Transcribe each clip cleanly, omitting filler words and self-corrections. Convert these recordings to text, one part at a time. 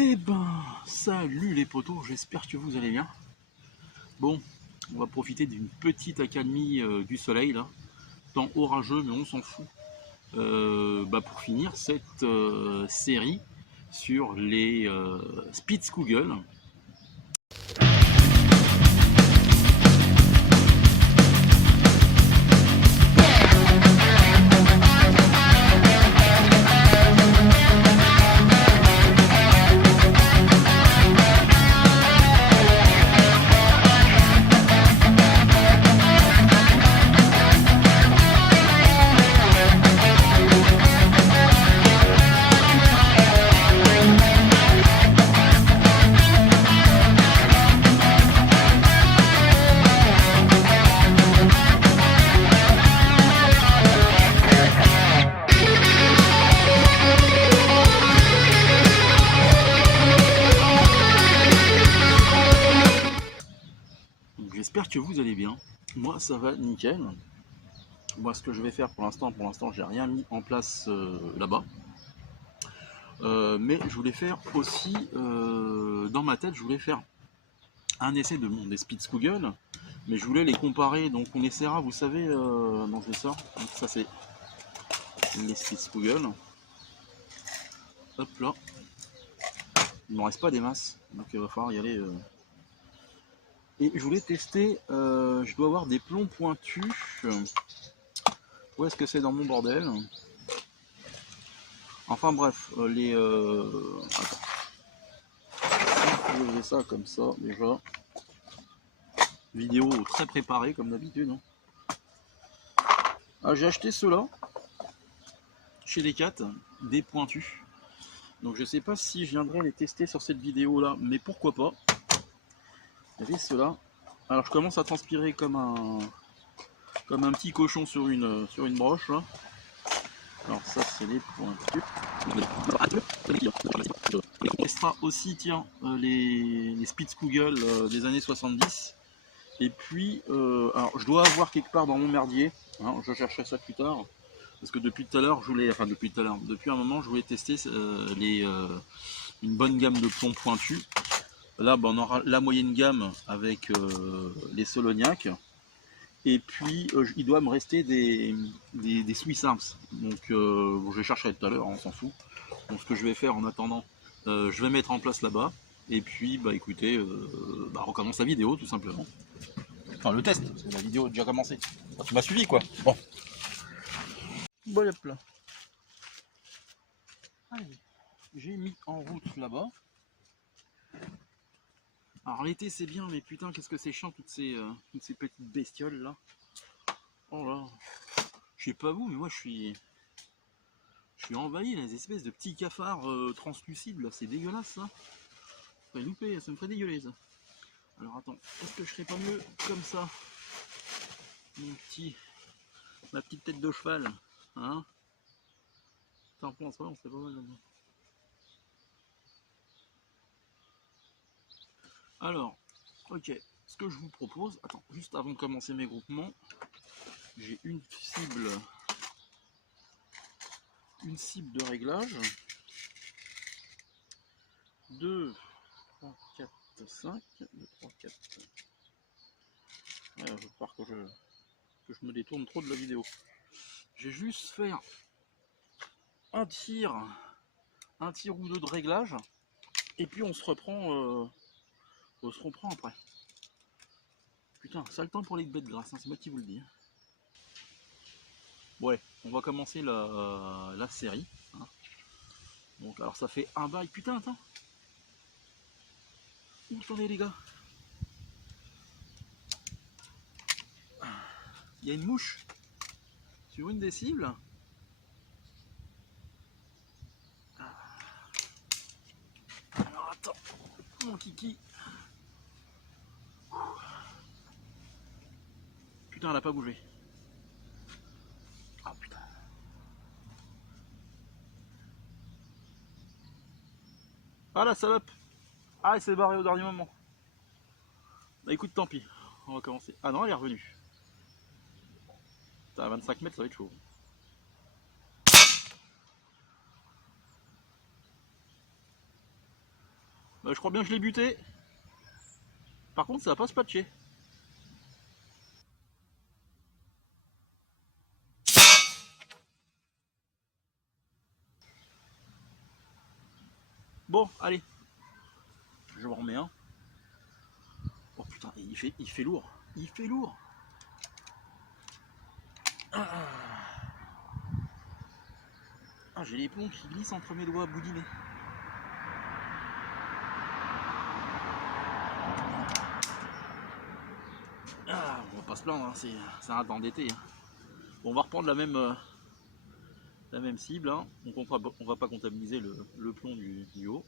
Eh ben, salut les potos, j'espère que vous allez bien. Bon, on va profiter d'une petite accalmie du soleil là, temps orageux mais on s'en fout. Pour finir cette série sur les Spitzkugel. J'espère que vous allez bien. Moi ça va nickel. Moi ce que je vais faire pour l'instant j'ai rien mis en place là-bas. Mais je voulais faire aussi dans ma tête, je voulais faire un essai des Spitzkugel, mais je voulais les comparer. Donc on essaiera, vous savez, donc je les sors. Donc, ça c'est les Spitzkugel. Hop là. Il ne me reste pas des masses, donc il va falloir y aller. Et je voulais tester, je dois avoir des plombs pointus. Où est-ce que c'est dans mon bordel? Enfin bref, les... Attends. Je fais ça comme ça déjà. Vidéo très préparée comme d'habitude. Ah, j'ai acheté ceux-là chez Decat, des pointus. Donc je sais pas si je viendrai les tester sur cette vidéo là, mais pourquoi pas. Il y avait ceux-là. Alors je commence à transpirer comme un petit cochon sur une broche là. Alors ça c'est les pointus. On testera aussi tiens les Spitzkugel des années 70. Et puis alors je dois avoir quelque part dans mon merdier, hein, je chercherai ça plus tard. Parce que depuis tout à l'heure, depuis un moment, je voulais tester une bonne gamme de plombs pointus. Là, on aura la moyenne gamme avec les Soloniac. Et puis, il doit me rester des Swiss Arms. Donc, je les chercherai tout à l'heure, on s'en fout. Donc, ce que je vais faire en attendant, je vais mettre en place là-bas. Et puis, écoutez, on recommence la vidéo tout simplement. Enfin, le test, parce que la vidéo a déjà commencé. Enfin, tu m'as suivi, quoi. Bon. Bon, hop là. Allez, j'ai mis en route là-bas. Alors l'été c'est bien, mais putain qu'est-ce que c'est chiant toutes ces petites bestioles là. Oh là, je sais pas vous, mais moi je suis envahi, les espèces de petits cafards translucides là, c'est dégueulasse ça. Ça me louper, ça me ferait dégueuler ça. Alors attends, est-ce que je serais pas mieux comme ça, ma petite tête de cheval, hein? T'en penses pas, on serait pas mal là-dedans. Alors, ok, ce que je vous propose, attends, juste avant de commencer mes groupements, j'ai une cible de réglage. 2, 3, 4, 5, 2, 3, 4. Ouais, je pars que je me détourne trop de la vidéo. J'ai juste faire un tir ou deux de réglage, et puis on se reprend après. Putain, ça le temps pour les bêtes grasses, hein, c'est moi qui vous le dis. Ouais, on va commencer la série. Hein. Donc alors ça fait un bail. Putain, attends. Où t'en es les gars? Il y a une mouche sur une des cibles. Alors attends, mon kiki. Putain, elle a pas bougé. Ah putain. Ah la salope. Ah, elle s'est barrée au dernier moment. Bah écoute, tant pis. On va commencer. Ah non, elle est revenue. À 25 mètres, ça va être chaud. Je crois bien que je l'ai buté. Par contre, ça va pas se patcher. Bon, allez. Je vous remets un. Oh putain, il fait lourd. Il fait lourd. Ah, j'ai les plombs qui glissent entre mes doigts boudinés. Ah, on va pas se plaindre, hein, c'est un temps d'été. Hein. Bon, on va reprendre la même cible. Hein. Donc on va pas comptabiliser le plomb du haut.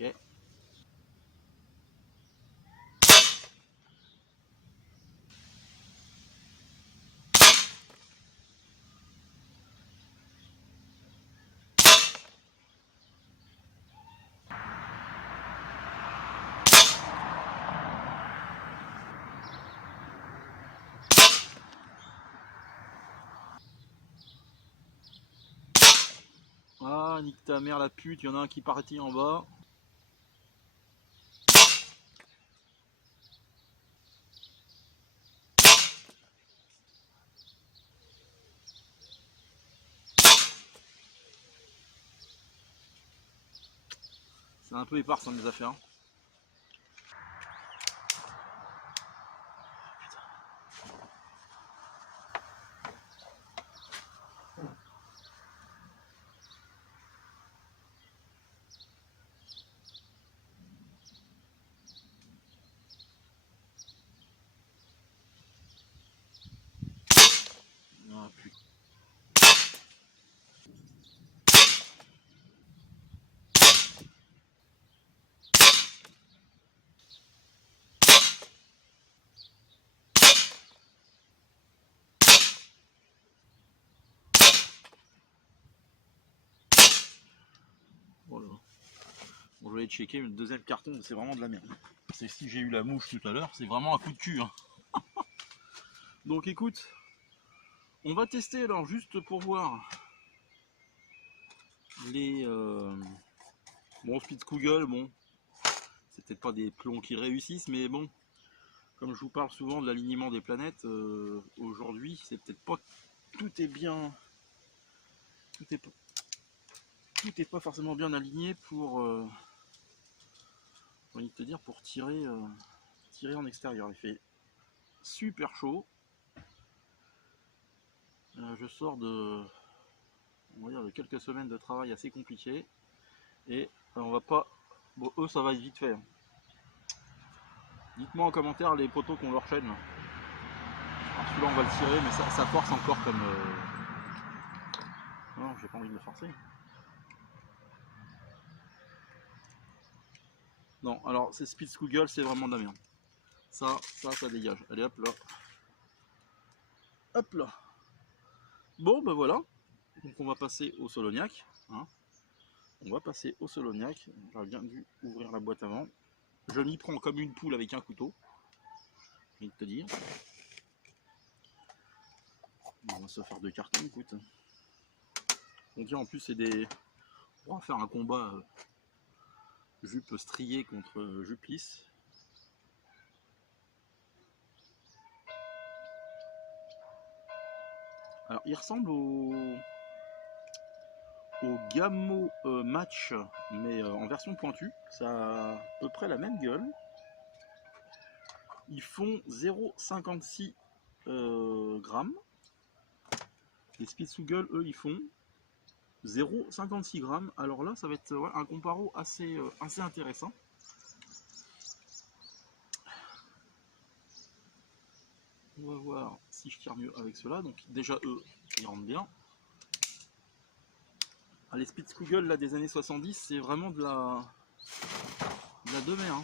Ok. Ah, nique ta mère la pute, il y en a un qui partit en bas. C'est un peu épars, hein, mes affaires. Ah, putain. Oh là là. Bon, je vais aller checker, mais le deuxième carton, c'est vraiment de la merde. C'est si j'ai eu la mouche tout à l'heure, c'est vraiment un coup de cul. Hein. Donc écoute, on va tester alors juste pour voir les... Bon, Spitzkugel, bon, c'est peut-être pas des plombs qui réussissent, mais bon, comme je vous parle souvent de l'alignement des planètes, aujourd'hui, c'est peut-être pas... Tout est bien... Tout est pas forcément bien aligné pour... j'ai envie de te dire, pour tirer en extérieur. Il fait super chaud. Je sors on va dire, de quelques semaines de travail assez compliqué. Et on va pas... Bon, eux, ça va être vite fait. Hein. Dites-moi en commentaire les poteaux qu'on leur chaîne. Alors celui-là, on va le tirer, mais ça force encore comme... Non, j'ai pas envie de le forcer. Non, alors, c'est Spitzkugel, c'est vraiment de la merde. Ça dégage. Allez, hop là. Hop là. Bon, ben voilà. Donc, on va passer au Soloniac. Hein. On va passer au Soloniac. J'aurais bien dû ouvrir la boîte avant. Je m'y prends comme une poule avec un couteau. J'ai envie de te dire. On va se faire 2 cartons, écoute. On dit en plus, c'est des... On va faire un combat jupe striée contre jupe lisse. Alors, il ressemble au Gamo Match, mais en version pointue. Ça a à peu près la même gueule. Ils font 0,56 grammes. Les Spitzkugel, eux, ils font 0,56 grammes. Alors là, ça va être un comparo assez intéressant. On va voir si je tire mieux avec ceux-là. Donc déjà, eux, ils rentrent bien. Ah, les Spitzkugel là, des années 70, c'est vraiment de la demeure. Hein.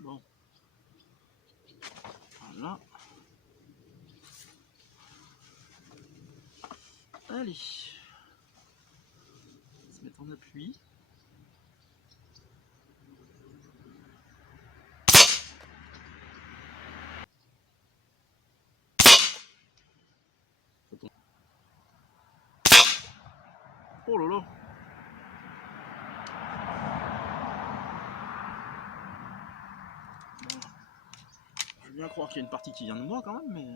Bon. Voilà. Allez. On va se mettre en appui. Oh là là. Je veux bien croire qu'il y a une partie qui vient de moi quand même, mais...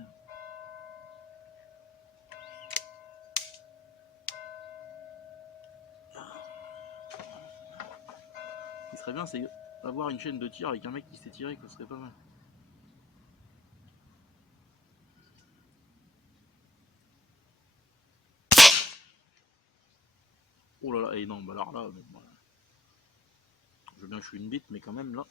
Ce qui serait bien, c'est avoir une chaîne de tir avec un mec qui s'est tiré, que ce serait pas mal. Oh là là, et non, bah alors là, bon, voilà. Je veux bien que je suis une bite, mais quand même là.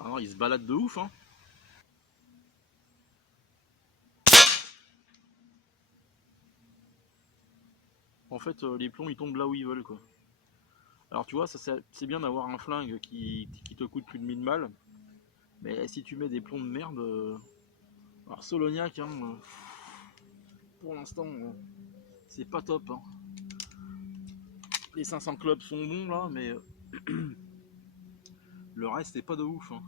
Alors il se balade de ouf, hein. En fait, les plombs ils tombent là où ils veulent, quoi. Alors tu vois, ça c'est bien d'avoir un flingue qui te coûte plus de 1000 balles. Mais si tu mets des plombs de merde, alors Solognac, hein, pour l'instant, c'est pas top, hein. Les 500 clubs sont bons là, mais le reste c'est pas de ouf, hein.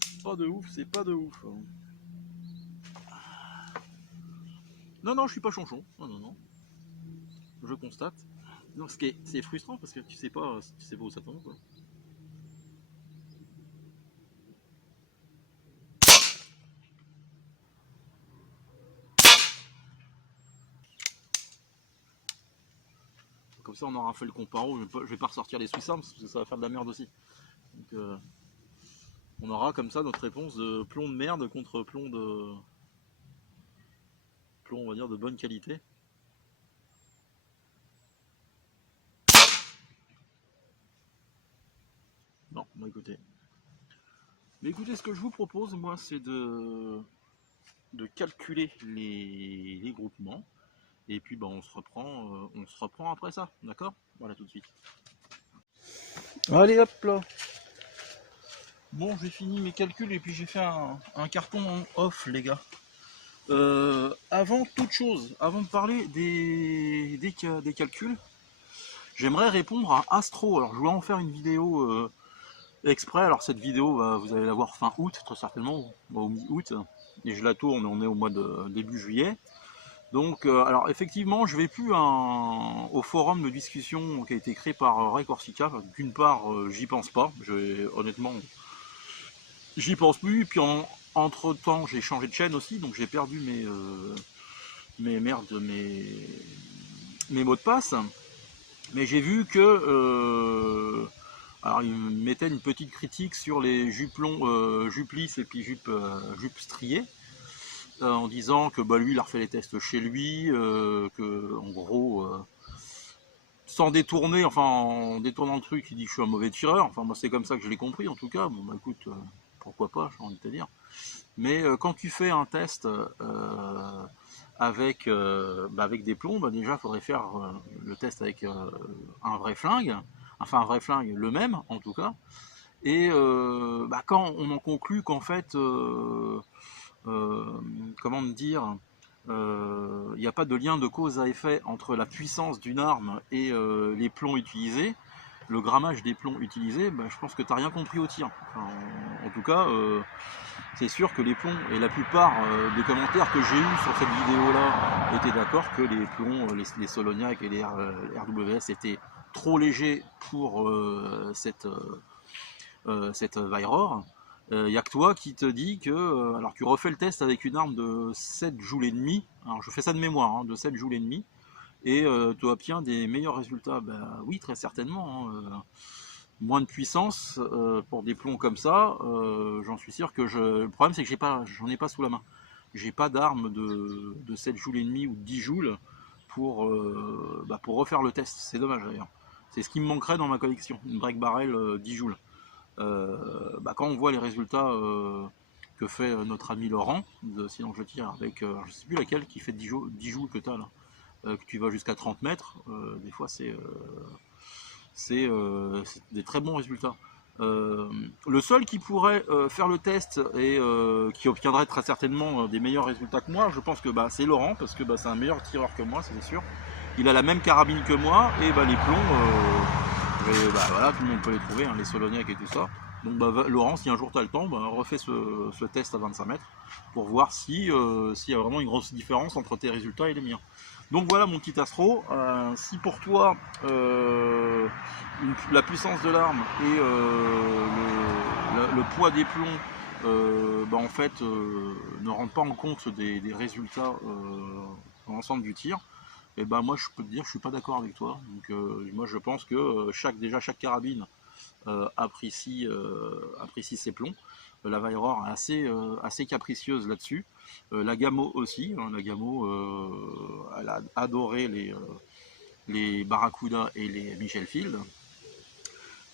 C'est pas de ouf, c'est pas de ouf, hein. Non, non, je suis pas chonchon. Non, non, non. Je constate. Non, c'est frustrant parce que tu sais pas où ça tombe, quoi. Comme ça, on aura fait le comparo. Je vais pas ressortir les Swiss Arms parce que ça va faire de la merde aussi. Donc, on aura comme ça notre réponse de plomb de merde contre plomb, on va dire, de bonne qualité. Non, bon, écoutez. Mais écoutez, ce que je vous propose, moi, c'est de calculer les groupements. Et puis, bah, on se reprend après ça. D'accord? Voilà, tout de suite. Allez, hop là. Bon, j'ai fini mes calculs et puis j'ai fait un carton en off, les gars. Avant toute chose, avant de parler des calculs, j'aimerais répondre à Astro. Alors, je voulais en faire une vidéo exprès. Alors, cette vidéo, vous allez la voir fin août, très certainement, au mi-août. Et je la tourne, on est au mois de début juillet. Donc, alors effectivement, je vais plus au forum de discussion qui a été créé par Ray Corsica. D'une part, j'y pense pas. Honnêtement, j'y pense plus. Et puis entre temps, j'ai changé de chaîne aussi, donc j'ai perdu mes mots de passe. Mais j'ai vu que alors il mettait une petite critique sur les jupes lisses et puis jupes striées. En disant que bah, lui il a refait les tests chez lui, que en gros sans détourner, enfin en détournant le truc, il dit que je suis un mauvais tireur. Enfin moi c'est comme ça que je l'ai compris en tout cas. Bon bah écoute, pourquoi pas, j'ai envie de te dire. Mais quand tu fais un test avec des plombs, bah, déjà il faudrait faire le test avec un vrai flingue, enfin un vrai flingue, le même en tout cas. Et bah, quand on en conclut qu'en fait euh, comment dire, il n'y a pas de lien de cause à effet entre la puissance d'une arme et les plombs utilisés, le grammage des plombs utilisés, bah, je pense que tu n'as rien compris au tir. Enfin, en tout cas, c'est sûr que les plombs, et la plupart des commentaires que j'ai eus sur cette vidéo-là étaient d'accord que les plombs, les Solognac et les RWS étaient trop légers pour cette Vairor. Il n'y a que toi qui te dis que, alors tu refais le test avec une arme de 7 joules et demi, alors je fais ça de mémoire, hein, de 7 joules et demi, et tu obtiens des meilleurs résultats. Ben oui, très certainement, hein, moins de puissance pour des plombs comme ça, j'en suis sûr que le problème c'est que j'en ai pas sous la main. J'ai pas d'arme de 7 joules et demi ou 10 joules pour refaire le test. C'est dommage d'ailleurs. C'est ce qui me manquerait dans ma collection, une break barrel 10 joules. Quand on voit les résultats que fait notre ami Laurent, sinon je tire avec, je sais plus laquelle qui fait 10 joules que tu as là. que tu vas jusqu'à 30 mètres, des fois c'est des très bons résultats. Le seul qui pourrait faire le test et qui obtiendrait très certainement des meilleurs résultats que moi, je pense que c'est Laurent, parce que c'est un meilleur tireur que moi, c'est sûr. Il a la même carabine que moi, et les plombs, voilà, tout le monde peut les trouver, hein, les Soloniac et tout ça. Donc Laurent, si un jour tu as le temps, refais ce test à 25 mètres pour voir s'il y a vraiment une grosse différence entre tes résultats et les miens. Donc voilà mon petit Astro, si pour toi la puissance de l'arme et le poids des plombs en fait ne rendent pas en compte des résultats dans l'ensemble du tir, et moi je peux te dire je suis pas d'accord avec toi. Donc moi je pense que chaque carabine apprécie ses plombs. La Weyrauch est assez capricieuse là-dessus. La Gamo aussi, hein, la Gamo elle a adoré les Barracuda et les Michel Field.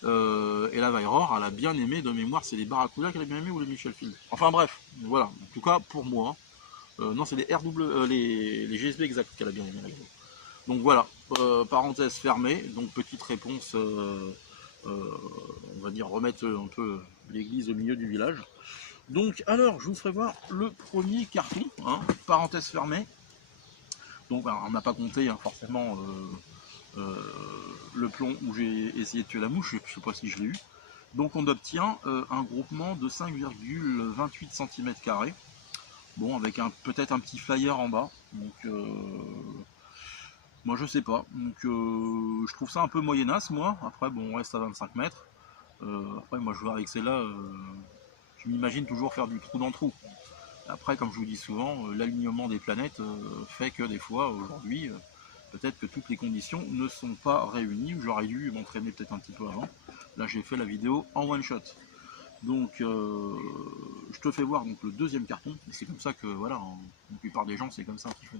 Et la Weyrauch elle a bien aimé, de mémoire c'est les Barracuda qu'elle a bien aimé ou les Michel Field. Enfin bref, voilà, en tout cas pour moi. Non, c'est les les GSB exact qu'elle a bien aimé, la Gamo. Donc voilà, parenthèse fermée, donc petite réponse, on va dire remettre un peu l'église au milieu du village. Donc alors, je vous ferai voir le premier carton, hein, parenthèse fermée. Donc on n'a pas compté hein, forcément le plomb où j'ai essayé de tuer la mouche, je ne sais pas si je l'ai eu. Donc on obtient un groupement de 5,28 cm². Bon, avec peut-être un petit flyer en bas. Donc moi je sais pas, donc je trouve ça un peu moyenasse moi. Après bon, on reste à 25 mètres. Après moi je vois avec celle-là, je m'imagine toujours faire du trou dans le trou. Après comme je vous dis souvent, l'alignement des planètes fait que des fois aujourd'hui, peut-être que toutes les conditions ne sont pas réunies. J'aurais dû m'entraîner peut-être un petit peu avant. Là j'ai fait la vidéo en one shot. Donc je te fais voir donc le deuxième carton. C'est comme ça que voilà, la plupart des gens c'est comme ça qu'ils font.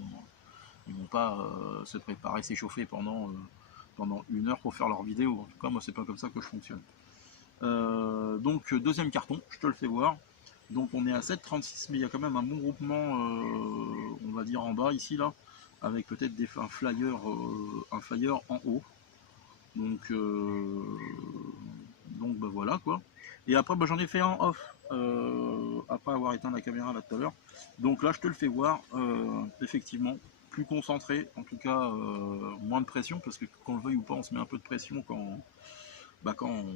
Ils vont pas se préparer, s'échauffer pendant 1 heure pour faire leur vidéo. En tout cas, moi, c'est pas comme ça que je fonctionne. Donc, deuxième carton, je te le fais voir. Donc, on est à 7,36, mais il y a quand même un bon groupement, on va dire en bas, ici, là, avec peut-être un flyer en haut. Donc voilà, quoi. Et après, j'en ai fait un off, après avoir éteint la caméra là tout à l'heure. Donc là, je te le fais voir, effectivement, plus concentré, en tout cas moins de pression, parce que qu'on le veuille ou pas, on se met un peu de pression quand on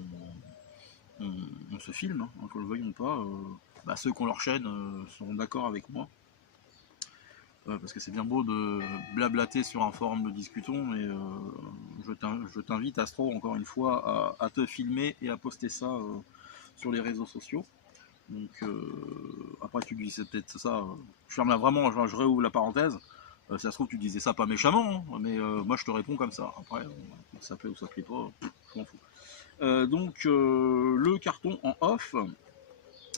se filme, hein, qu'on le veuille ou pas. Ceux qui ont leur chaîne sont d'accord avec moi, parce que c'est bien beau de blablater sur un forum de discutons, mais je t'invite, Astro, encore une fois, à te filmer et à poster ça sur les réseaux sociaux. Donc après tu dis c'est peut-être ça, je ferme là vraiment, je réouvre la parenthèse. Ça se trouve tu disais ça pas méchamment, hein, mais moi je te réponds comme ça. Après ça plaît ou ça plaît pas, je m'en fous. Donc le carton en off,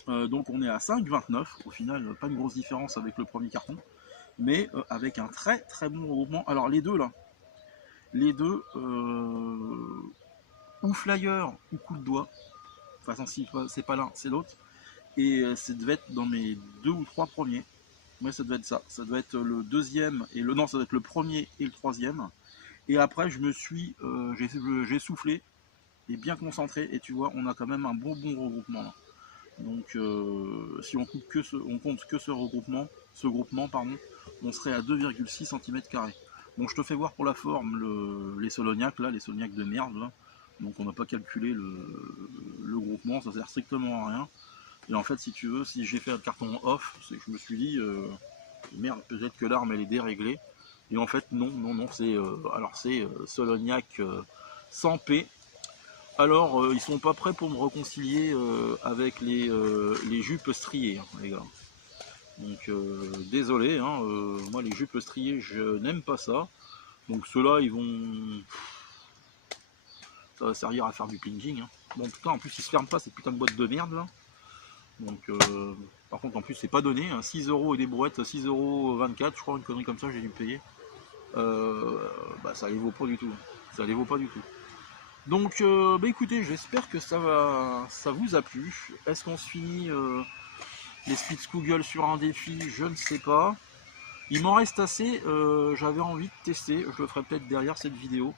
donc on est à 5,29. Au final pas une grosse différence avec le premier carton, mais avec un très très bon regroupement. Alors les deux ou flyer ou coup de doigt, enfin si c'est pas l'un c'est l'autre. Et ça devait être dans mes 2 ou 3 premiers. Ouais, ça devait être ça. Ça devait être le deuxième et le non, ça devait être le premier et le troisième. Et après, je me suis, j'ai soufflé et bien concentré. Et tu vois, on a quand même un bon regroupement là. Donc, si on compte que ce groupement, pardon, on serait à 2,6 cm². Bon, je te fais voir pour la forme les Soloniac là, les Soloniac de merde là. Donc, on n'a pas calculé le groupement, ça sert strictement à rien. Et en fait, si tu veux, si j'ai fait un carton off, c'est que je me suis dit, merde, peut-être que l'arme elle est déréglée. Et en fait, non, c'est Soloniac 100P. Alors, ils sont pas prêts pour me réconcilier avec les jupes striées, hein, les gars. Donc, désolé, hein, moi les jupes striées, je n'aime pas ça. Donc ceux-là, ça va servir à faire du pinging. Hein. Bon, putain, en plus, ils se ferment pas, cette putain de boîte de merde là. Donc, par contre, en plus, c'est pas donné. Hein, 6 € et des brouettes, 6,24 €, je crois, une connerie comme ça, j'ai dû payer. Ça les vaut pas du tout. Ça les vaut pas du tout. Donc, écoutez, j'espère que ça vous a plu. Est-ce qu'on se finit les Spitzkugel sur un défi? Je ne sais pas. Il m'en reste assez, j'avais envie de tester, je le ferai peut-être derrière cette vidéo,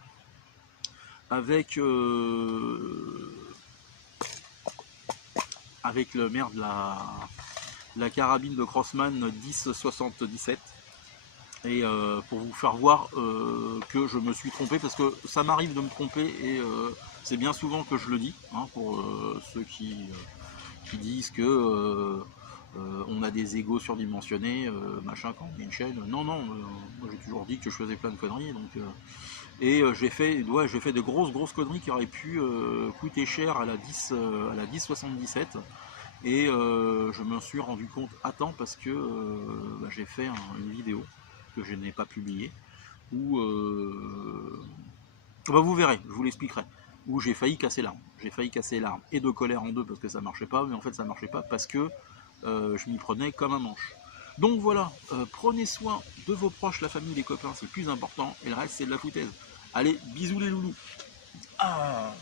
avec le merde, la carabine de Crossman 1077. Et pour vous faire voir que je me suis trompé, parce que ça m'arrive de me tromper et c'est bien souvent que je le dis, hein, pour ceux qui disent que on a des égos surdimensionnés, machin, quand on est une chaîne. Non, non, moi j'ai toujours dit que je faisais plein de conneries, donc et j'ai fait de grosses conneries qui auraient pu coûter cher à la 1077. Et je me suis rendu compte à temps parce que j'ai fait une vidéo que je n'ai pas publiée où vous verrez, je vous l'expliquerai, où j'ai failli casser l'arme. J'ai failli casser l'arme et de colère en deux parce que ça marchait pas, mais en fait ça marchait pas parce que je m'y prenais comme un manche. Donc voilà, prenez soin de vos proches, la famille, les copains, c'est le plus important, et le reste c'est de la foutaise. Allez, bisous les loulous. Ah.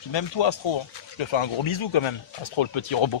Puis même toi Astro, hein. Je te fais un gros bisou quand même, Astro le petit robot.